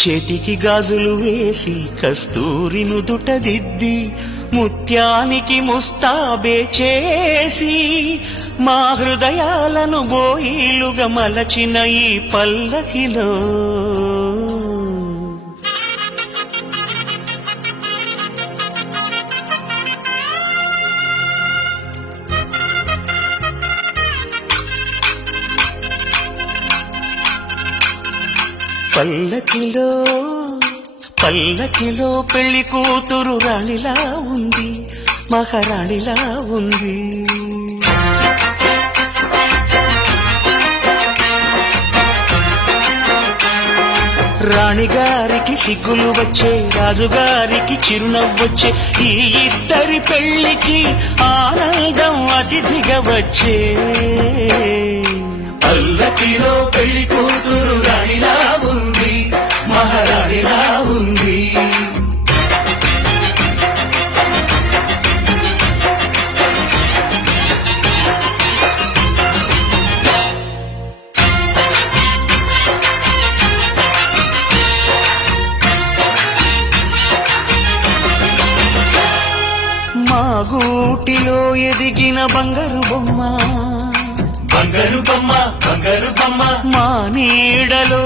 చేతికి గాజులు వేసి కస్తూరి నుదుట దిద్ది ముత్యానికి ముస్తాబే చేసి మా హృదయాలను బోయిలుగా మలచిన ఈ పల్లకిలో పల్లకిలో పల్లకిలో పెళ్లి కూతురు రాణిలా ఉంది, మహారాణిలా ఉంది. రాణిగారికి సిగ్గులు వచ్చే, రాజుగారికి చిరునవ్వొచ్చే, ఈ ఇద్దరి పెళ్లికి ఆనందం అతిథిగా వచ్చే. పల్లకిలో పెళ్లి కూతురు రాణిలా ఉంది, మహారాణిలా ఉంది. మా గూటిలో ఎదిగిన బంగారు బొమ్మ, బంగారు బొమ్మ, బంగారు బొమ్మ, మా నీడలో